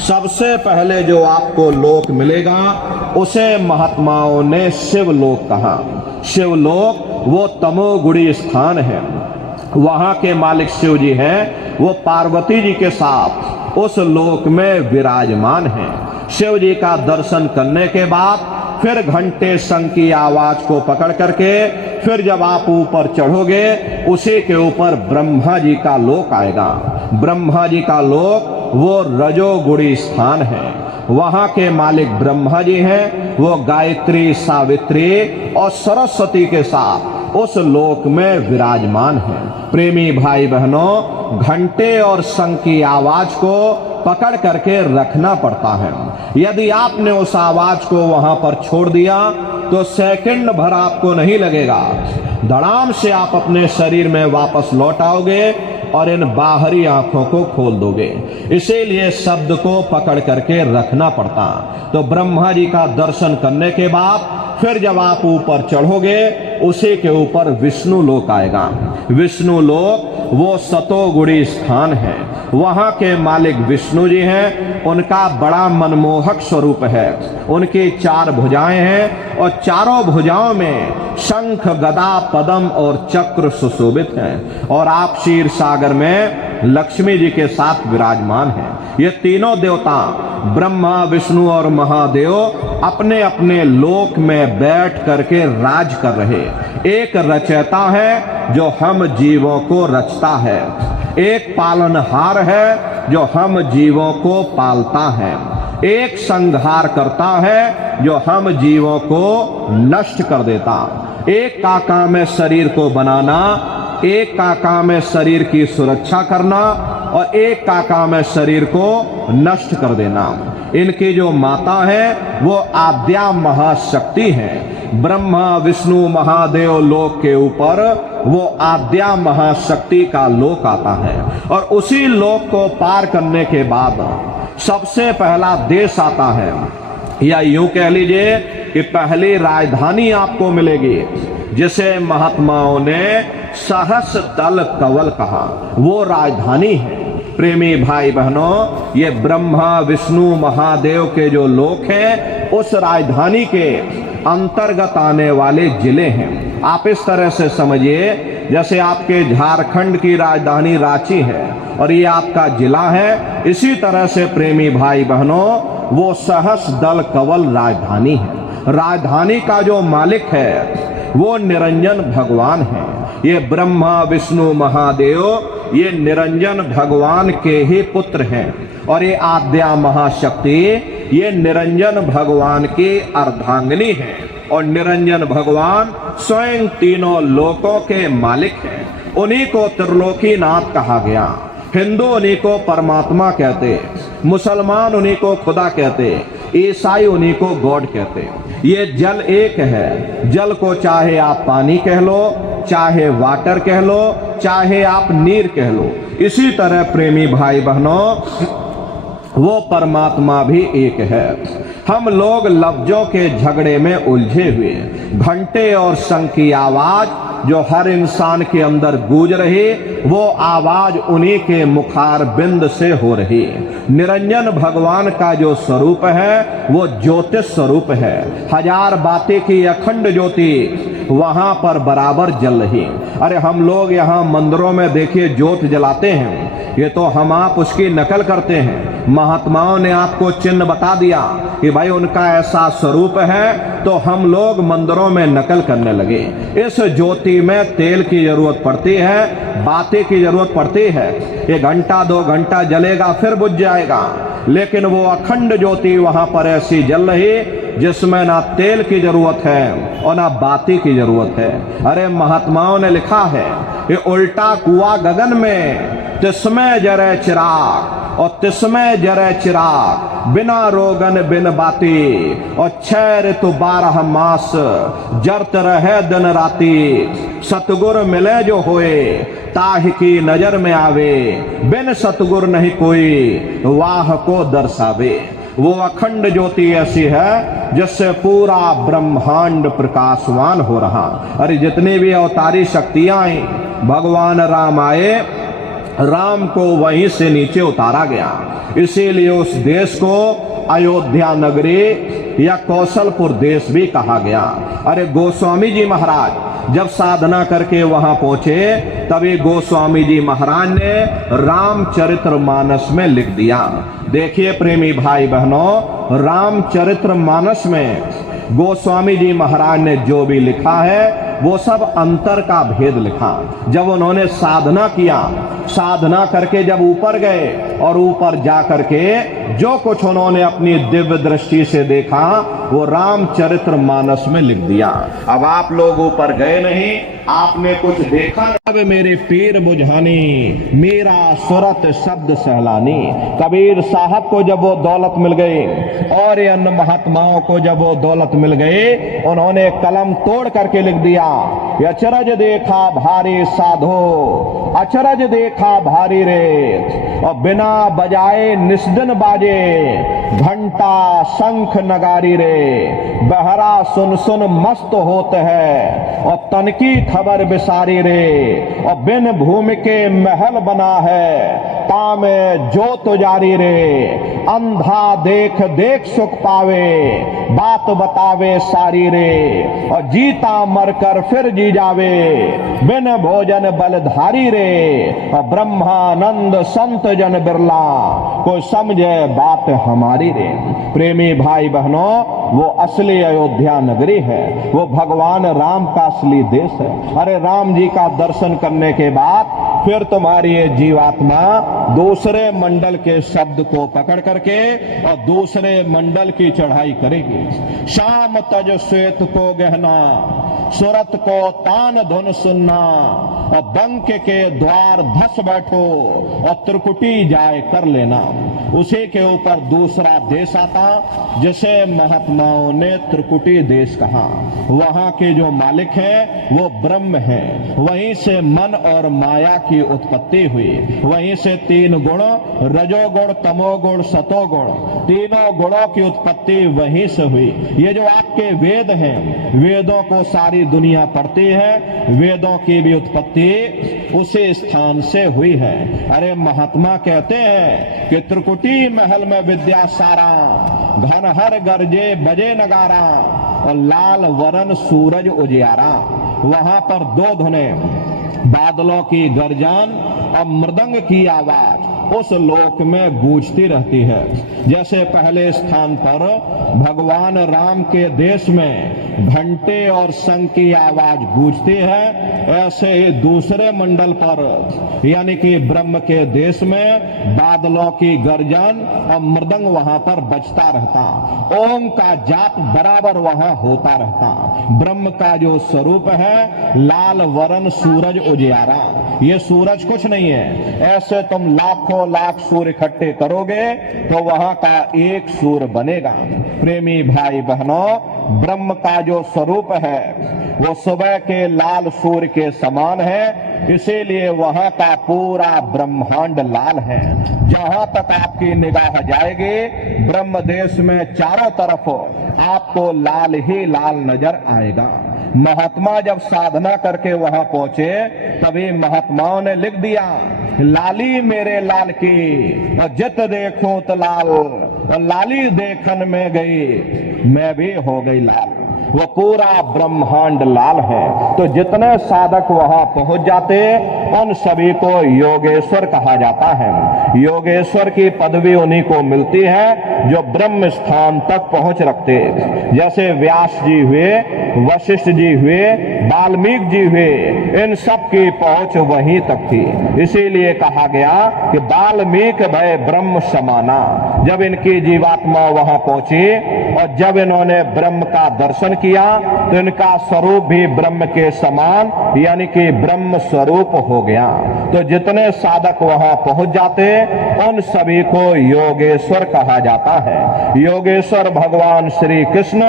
सबसे पहले जो आपको लोक मिलेगा उसे महात्माओं ने शिवलोक कहा। शिवलोक वो तमोगुणी स्थान है, वहां के मालिक शिव जी हैं, वो पार्वती जी के साथ उस लोक में विराजमान हैं। शिव जी का दर्शन करने के बाद फिर घंटे शंख की आवाज को पकड़ करके फिर जब आप ऊपर चढ़ोगे उसी के ऊपर ब्रह्मा जी का लोक आएगा। ब्रह्मा जी का लोक वो रजोगुणी स्थान है, वहां के मालिक ब्रह्मा जी हैं, वो गायत्री, सावित्री और सरस्वती के साथ उस लोक में विराजमान है। प्रेमी भाई बहनों, घंटे और शंख की आवाज को पकड़ करके रखना पड़ता है। यदि आपने उस आवाज को वहां पर छोड़ दिया तो सेकंड भर आपको नहीं लगेगा, धड़ाम से आप अपने शरीर में वापस लौट आओगे और इन बाहरी आंखों को खोल दोगे। इसीलिए शब्द को पकड़ करके रखना पड़ता। तो ब्रह्मा जी का दर्शन करने के बाद फिर जब आप ऊपर चढ़ोगे उसी के ऊपर विष्णु लोक आएगा। विष्णु लोक वो सतोगुणी स्थान है, वहां के मालिक विष्णु जी हैं, उनका बड़ा मनमोहक स्वरूप है। उनकी 4 भुजाएं हैं और चारों भुजाओं में शंख, गदा, पद्म और चक्र सुशोभित हैं और आप क्षीर सागर में लक्ष्मी जी के साथ विराजमान हैं। ये तीनों देवता ब्रह्मा, विष्णु और महादेव अपने अपने लोक में बैठ करके राज कर रहे। एक रचयिता है जो हम जीवों को रचता है, एक पालनहार है जो हम जीवों को पालता है, एक संहार करता है जो हम जीवों को नष्ट कर देता। एक का काम है शरीर को बनाना, एक का काम है शरीर की सुरक्षा करना और एक का काम है शरीर को नष्ट कर देना। इनकी जो माता है वो आद्या महाशक्ति है। ब्रह्मा, विष्णु, महादेव लोक के ऊपर वो आद्या महाशक्ति का लोक आता है और उसी लोक को पार करने के बाद सबसे पहला देश आता है, या यूं कह लीजिए कि पहली राजधानी आपको मिलेगी जिसे महात्माओं ने सहस दल कवल कहा। वो राजधानी है। प्रेमी भाई बहनों, ये ब्रह्मा, विष्णु, महादेव के जो लोक हैं उस राजधानी के अंतर्गत आने वाले जिले हैं। आप इस तरह से समझिए जैसे आपके झारखंड की राजधानी रांची है और ये आपका जिला है, इसी तरह से प्रेमी भाई बहनों वो सहस दल कवल राजधानी है। राजधानी का जो मालिक है वो निरंजन भगवान है। ये ब्रह्मा, विष्णु, महादेव ये निरंजन भगवान के ही पुत्र हैं और ये आद्या महाशक्ति ये निरंजन भगवान की अर्धांगिनी है और निरंजन भगवान स्वयं तीनों लोकों के मालिक हैं। उन्हीं को त्रिलोकीनाथ कहा गया। हिंदू उन्हीं को परमात्मा कहते, मुसलमान उन्हीं को खुदा कहते, ईसाई उन्हीं को गॉड कहते। ये जल एक है। जल को चाहे आप पानी कह लो, चाहे वाटर कह लो, चाहे आप नीर कह लो। इसी तरह प्रेमी भाई बहनों वो परमात्मा भी एक है। हम लोग लफ्जों के झगड़े में उलझे हुए, घंटे और शंख की आवाज जो हर इंसान के अंदर गूंज रही वो आवाज उन्हीं के मुखार बिंद से हो रही। निरंजन भगवान का जो स्वरूप है वो ज्योतिष स्वरूप है। हजार बातें की अखंड ज्योति वहां पर बराबर जल रही। अरे हम लोग यहाँ मंदिरों में देखिए ज्योत जलाते हैं, ये तो हम आप उसकी नकल करते हैं। महात्माओं ने आपको चिन्ह बता दिया कि भाई उनका ऐसा स्वरूप है, तो हम लोग मंदिरों में नकल करने लगे। इस ज्योति में तेल की जरूरत पड़ती है, बातें की जरूरत पड़ती है। 1 घंटा 2 घंटा जलेगा फिर बुझ जाएगा, लेकिन वो अखंड ज्योति वहां पर ऐसी जल रही जिसमें ना तेल की जरूरत है और ना बाती की जरूरत है। अरे महात्माओं ने लिखा है ये उल्टा कुआ गगन में तिसमें जरे चिराग और तिसमें जरे चिराग, बिना रोगन बिन बाती और 6 ऋतु 12 मास जरत रहे दिन राती। सतगुर मिले जो होए ताह की नजर में आवे, बिन सतगुर नहीं कोई वाह को दर्शावे। वो अखंड ज्योति ऐसी है जिससे पूरा ब्रह्मांड प्रकाशवान हो रहा। अरे जितनी भी अवतारी शक्तियां आई, भगवान राम आए राम को वहीं से नीचे उतारा गया। इसीलिए उस देश को अयोध्या नगरी या कौशलपुर देश भी कहा गया। अरे गोस्वामी जी महाराज जब साधना करके वहां पहुंचे, तभी गोस्वामी जी महाराज ने रामचरितमानस में लिख दिया। देखिए प्रेमी भाई बहनों, रामचरितमानस में गोस्वामी जी महाराज ने जो भी लिखा है वो सब अंतर का भेद लिखा। जब उन्होंने साधना किया, साधना करके जब ऊपर गए और ऊपर जा करके जो कुछ उन्होंने अपनी दिव्य दृष्टि से देखा वो रामचरितमानस में लिख दिया। अब आप लोग ऊपर गए नहीं, आपने कुछ देखा। अब मेरे पीर बुझानी, मेरा सुरत शब्द सहलानी। कबीर साहब को जब वो दौलत मिल गई और अन्य महात्माओं को जब वो दौलत मिल गई, उन्होंने कलम तोड़ करके लिख दिया, अचरज देखा भारी साधो, अचरज देखा भारी रे, और बिना बजाए निस्दिन बाजे घंटा शंख नगारी रे, बहरा सुन सुन मस्त होते है और तन की खबर बिसारी रे, और बिन भूमि के महल बना है तामे जोत जारी रे, अंधा देख देख सुख पावे बात बतावे सारी रे, और जीता मरकर फिर जी जावे बिन भोजन बलधारी रे, और ब्रह्मानंद संत जन बिरला कोई समझे बात हमारी रे। प्रेमी भाई बहनों, वो असली अयोध्या नगरी है, वो भगवान राम का असली देश है। अरे राम जी का दर्शन करने के बाद फिर तुम्हारी ये जीवात्मा दूसरे मंडल के शब्द को पकड़ करके और दूसरे मंडल की चढ़ाई करेगी। शाम तज श्वेत को गहना, सुरत को तान धुन सुनना, और बंक के द्वार धस बैठो और त्रिकुटी जाए कर लेना। उसी के ऊपर दूसरा देश आता जिसे महात्माओं ने त्रिकुटी देश कहा। वहां के जो मालिक हैं वो ब्रह्म हैं, वहीं से मन और माया की उत्पत्ति हुई, वहीं से तीन गुण रजोगुण तमोगुण सतोगुण तीनों गुणों की उत्पत्ति वहीं से हुई। ये जो आपके वेद हैं, वेदों को सारी दुनिया पढ़ती है, वेदों की भी उत्पत्ति उसी स्थान से हुई है। अरे महात्मा कहते हैं कि त्रिकुटी महल में विद्या सारा, घन हर गरजे बजे नगारा, और लाल वरण सूरज उजियारा। वहां पर दो धुने, बादलों की गर्जन और मृदंग की आवाज उस लोक में गूंजती रहती है। जैसे पहले स्थान पर भगवान राम के देश में घंटे और शंख की आवाज गूंजती है, ऐसे ही दूसरे मंडल पर यानी कि ब्रह्म के देश में बादलों की गर्जन और मृदंग वहां पर बजता रहता, ओम का जाप बराबर वहां होता रहता। ब्रह्म का जो स्वरूप है लाल वरण सूरज उजियारा। ये सूरज कुछ नहीं है, ऐसे तुम लाखों लाख सूर्य इकट्ठे करोगे तो वहां का एक सूर्य बनेगा। प्रेमी भाई बहनों, ब्रह्म का जो स्वरूप है वो सुबह के लाल सूर्य के समान है, इसीलिए वहां का पूरा ब्रह्मांड लाल है। जहां तक आपकी निगाह जाएगी ब्रह्म देश में चारों तरफ आपको लाल ही लाल नजर आएगा। महात्मा जब साधना करके वहां पहुंचे तभी महात्माओं ने लिख दिया, लाली मेरे लाल की और जित देखो तो लाल, और लाली देखन में गई मैं भी हो गई लाल। वो पूरा ब्रह्मांड लाल है। तो जितने साधक वहां पहुंच जाते उन सभी को योगेश्वर कहा जाता है। योगेश्वर की पदवी उन्हीं को मिलती है जो ब्रह्म स्थान तक पहुंच रखते। जैसे व्यास जी हुए, वशिष्ठ जी हुए, वाल्मीकि जी हुए, इन सब की पहुंच वहीं तक थी। इसीलिए कहा गया कि वाल्मीकि भय ब्रह्म समाना। जब इनकी जीवात्मा वहां पहुंची और जब इन्होंने ब्रह्म का दर्शन किया तो इनका स्वरूप भी ब्रह्म के समान यानी कि ब्रह्म स्वरूप हो गया। तो जितने साधक वहां पहुंच जाते उन सभी को योगेश्वर कहा जाता है। योगेश्वर भगवान श्री कृष्ण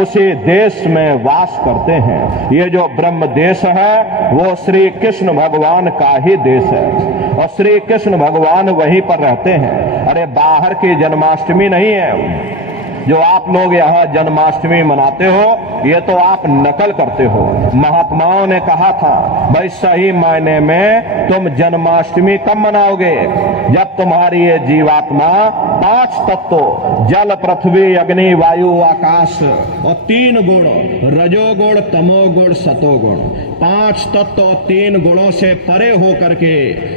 उसी देश में वास करते हैं। ये जो ब्रह्म देश है वो श्री कृष्ण भगवान का ही देश है और श्री कृष्ण भगवान वहीं पर रहते हैं। अरे बाहर की जन्माष्टमी नहीं है, जो आप लोग यहाँ जन्माष्टमी मनाते हो ये तो आप नकल करते हो। महात्माओं ने कहा था भाई सही मायने में तुम जन्माष्टमी कब मनाओगे, जब तुम्हारी ये जीवात्मा 5 तत्व जल पृथ्वी अग्नि वायु आकाश और 3 गुण रजोगुण तमोगुण सतोगुण 5 तत्व और 3 गुणों से परे हो करके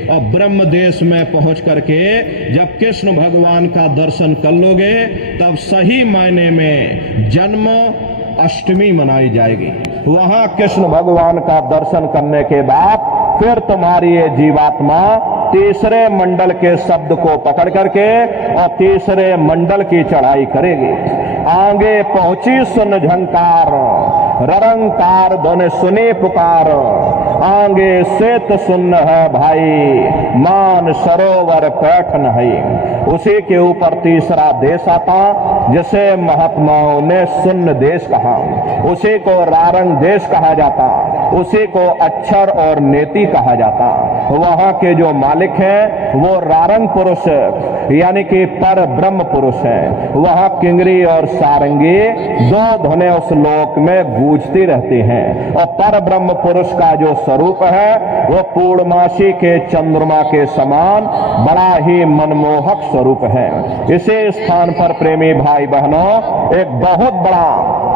और ब्रह्म देश में पहुंच करके जब कृष्ण भगवान का दर्शन कर लोगे तब सही मायने में जन्म अष्टमी मनाई जाएगी। वहां कृष्ण भगवान का दर्शन करने के बाद फिर तुम्हारी ये जीवात्मा तीसरे मंडल के शब्द को पकड़ करके और तीसरे मंडल की चढ़ाई करेगी। आगे पहुंची सुन झंकार ररंकार ध्वनि सुने पुकार, आगे श्वेत सुन्न है भाई मान सरोवर पैठन है। उसी के ऊपर तीसरा देश आता जिसे महात्माओं ने सुन्न देश कहा, उसी को रारंग देश कहा जाता, उसी को अक्षर और नेति कहा जाता। वहां के जो मालिक हैं वो रारंग पुरुष यानी कि पर ब्रह्म पुरुष हैं। वहां किंगरी और सारंगी 2 ध्वनि उस लोक में गूंजती रहती हैं और पर ब्रह्म पुरुष का जो स्वरूप है वो पूर्णमासी के चंद्रमा के समान बड़ा ही मनमोहक स्वरूप है। इसी स्थान पर प्रेमी भाई बहनों एक बहुत बड़ा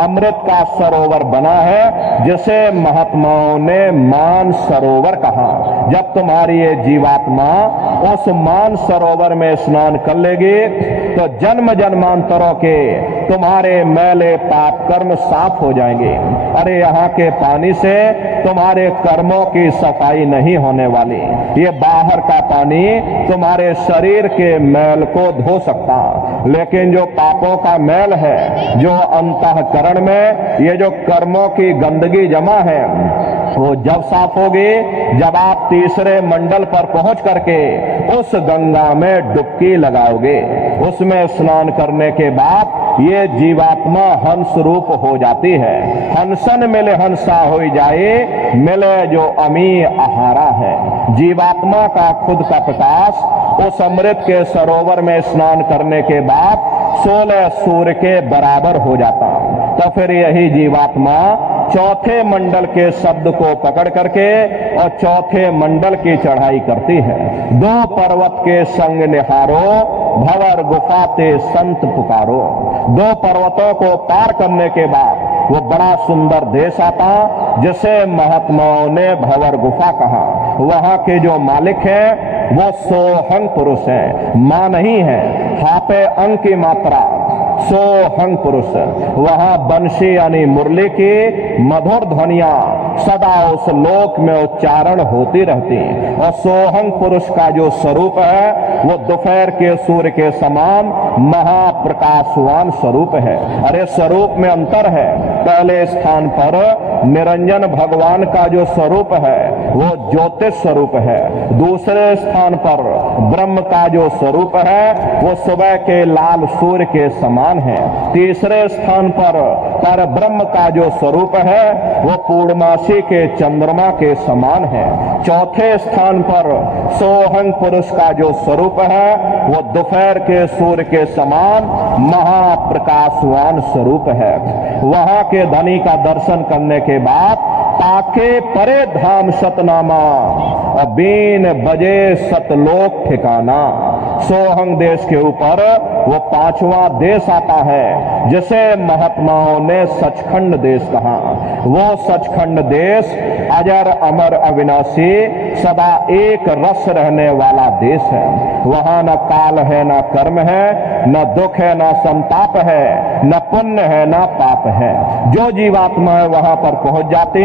अमृत का सरोवर बना है जिसे महात्माओं ने मान सरोवर कहा। जब तुम्हारी ये जीवात्मा उस मान सरोवर में स्नान कर लेगी तो जन्म जन्मांतरों के तुम्हारे मैले पाप कर्म साफ हो जाएंगे। अरे यहाँ के पानी से तुम्हारे कर्मों की सफाई नहीं होने वाली, ये बाहर का पानी तुम्हारे शरीर के मैल को धो सकता, लेकिन जो पापों का मैल है, जो अंतःकरण में ये जो कर्मों की गंदगी जमा है वो जब साफ होगी जब आप तीसरे मंडल पर पहुंच करके उस गंगा में डुबकी लगाओगे। उसमें स्नान करने के बाद ये जीवात्मा हंस रूप हो जाती है। हंसन मिले हंसा हो जाए मिले जो अमी आहारा है। जीवात्मा का खुद का प्रकाश उस अमृत के सरोवर में स्नान करने के बाद 16 सूर्य के बराबर हो जाता। तो फिर यही जीवात्मा चौथे मंडल के शब्द को पकड़ करके और चौथे मंडल की चढ़ाई करती है। 2 पर्वत के संग निहारो भंवर गुफा ते संत पुकारो। 2 पर्वतों को पार करने के बाद वो बड़ा सुंदर देश आता जिसे महात्माओं ने भंवर गुफा कहा। वहां के जो मालिक हैं वो सोहंग पुरुष हैं, मां नहीं है। हापे अंग की मात्रा सोहंग पुरुष। वहां बंशी यानी मुरली की मधुर ध्वनियां सदा उस लोक में उच्चारण होती रहती। और सोहंग पुरुष का जो स्वरूप है वो दोपहर के सूर्य के समान महाप्रकाशवान स्वरूप है। अरे स्वरूप में अंतर है। पहले स्थान पर निरंजन भगवान का जो स्वरूप है वो ज्योतिष स्वरूप है। दूसरे स्थान पर ब्रह्म का जो स्वरूप है वो सुबह के लाल सूर्य के समान है। तीसरे स्थान पर ब्रह्म का जो स्वरूप है वो पूर्णमासी के चंद्रमा के समान है। चौथे स्थान पर सोहंग पुरुष का जो स्वरूप है वो दोपहर के सूर्य के समान महाप्रकाशवान स्वरूप है। वहां के धनी का दर्शन करने के बाद ताके परे धाम सतनामा बीन बजे सतलोक ठिकाना। सोहंग देश के ऊपर वो 5वां देश आता है जिसे महात्माओं ने सचखंड देश कहा। वो सचखंड देश अजर अमर अविनाशी सदा एक रस रहने वाला देश है। वहां न काल है न कर्म है, न दुख है न संताप है, न पुण्य है न पाप है। जो जीवात्मा वहां पर पहुंच जाती